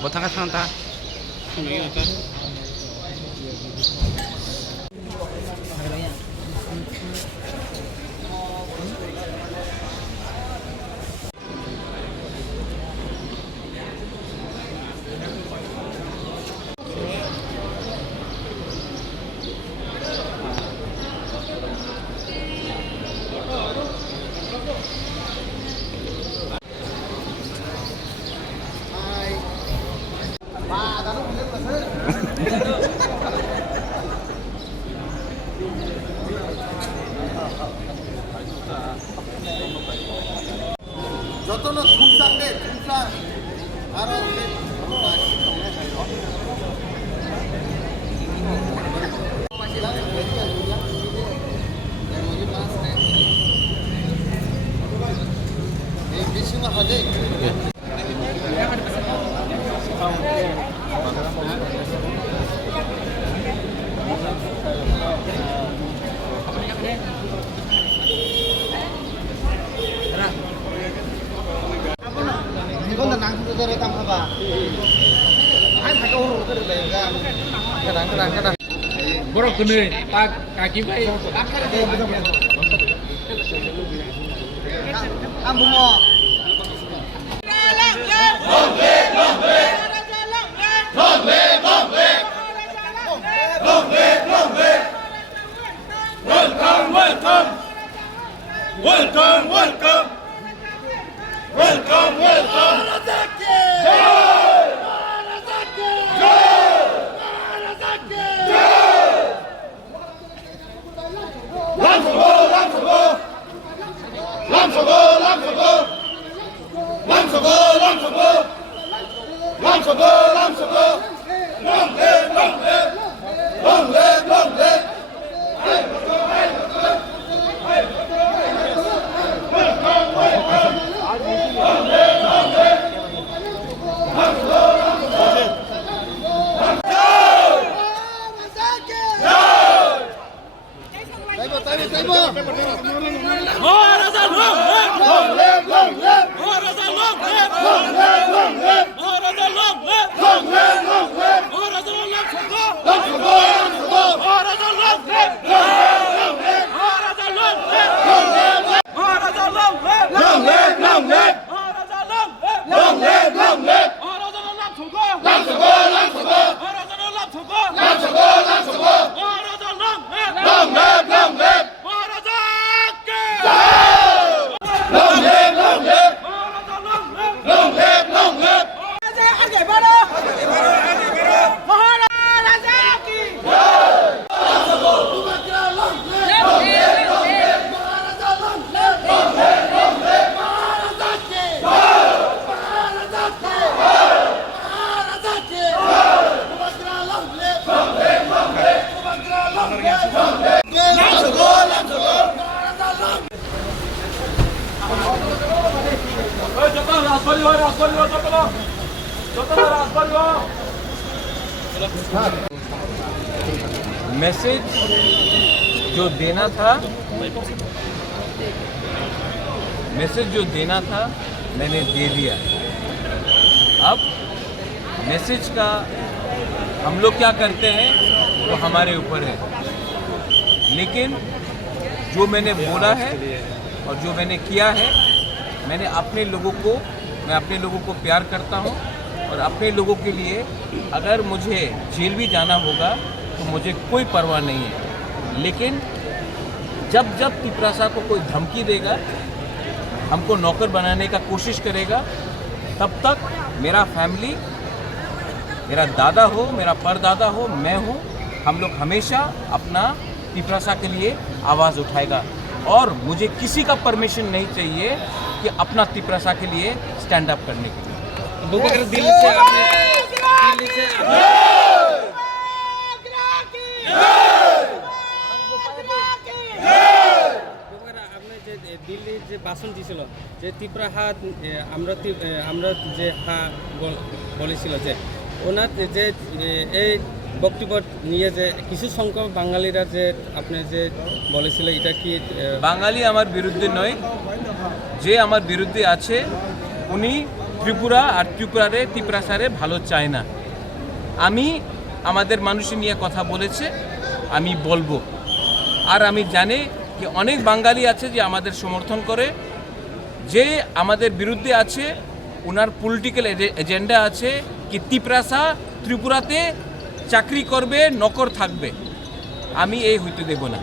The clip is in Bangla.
Botanga Santa. 저도는 통상대 통상 알아 이건 낭수대로 담아봐. 아니 가까우로 그래 가다. Borok gede, tak kaki baik. Kamu mau? Message जो देना था मैंने दे दिया। अब मैसेज का हम लोग क्या करते हैं वो हमारे ऊपर है, लेकिन जो मैंने बोला है और जो मैंने किया है, मैं अपने लोगों को प्यार करता हूँ और अपने लोगों के लिए अगर मुझे जेल भी जाना होगा तो मुझे कोई परवाह नहीं है। लेकिन जब तिपरासा को कोई धमकी देगा, हमको नौकर बनाने का कोशिश करेगा, तब तक मेरा फैमिली, मेरा दादा हो, मेरा परदादा हो, मैं हूँ, हम लोग हमेशा अपना तिपरासा के लिए आवाज़ उठाएगा और मुझे किसी का परमिशन नहीं चाहिए कि अपना तिपरासा के लिए स्टैंड अप करने के लिए। दिल्ली से आपने দিল্লির যে ভাষণ দিয়েছিল যে ত্রিপুরা আমরা যে বলেছিল যে ওনার যে এই বক্তব্য নিয়ে যে কিছু সংখ্যক বাঙালিরা যে আপনি যে বলেছিল, এটা কি বাঙালি আমার বিরুদ্ধে নয়, যে আমার বিরুদ্ধে আছে উনি ত্রিপুরা আর ত্রিপুরারে ত্রিপুরাসারে ভালো চায় না। আমি আমাদের মানুষ নিয়ে কথা বলেছে, আমি বলবো। আর আমি জানি যে অনেক বাঙালি আছে যে আমাদের সমর্থন করে, যে আমাদের বিরুদ্ধে আছে ওনার পলিটিক্যাল এজেন্ডা আছে কি ত্রিপুরাসা ত্রিপুরাতে চাকরি করবে, নকর থাকবে। আমি এই হইতে দেব না।